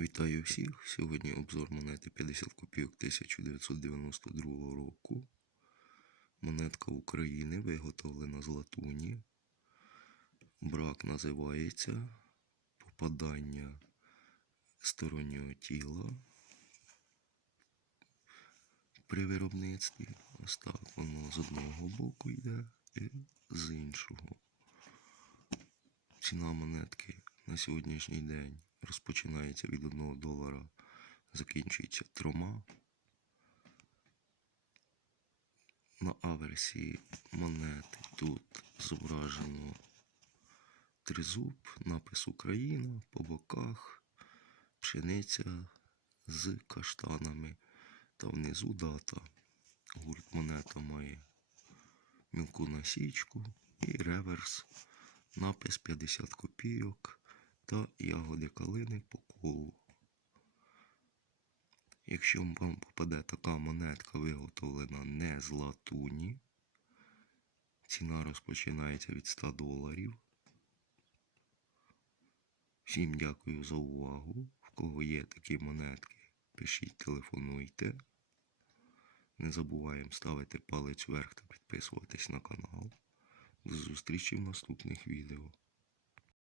Вітаю всіх! Сьогодні обзор монети 50 копійок 1992 року. Монетка України виготовлена з латуні. Брак називається попадання стороннього тіла при виробництві. Ось так воно з одного боку йде і з іншого. Ціна монетки на сьогоднішній день розпочинається від 1 долара, закінчується трьома. На аверсі монети тут зображено тризуб, напис Україна, по боках пшениця з каштанами та внизу дата. Гурт монета має мілку насічку і реверс, напис 50 копійок та ягоди калини по колу. Якщо вам попаде така монетка, виготовлена не з латуні, ціна розпочинається від 100 доларів. Всім дякую за увагу. В кого є такі монетки, пишіть, телефонуйте. Не забуваємо ставити палець вверх та підписуватись на канал. До зустрічі в наступних відео.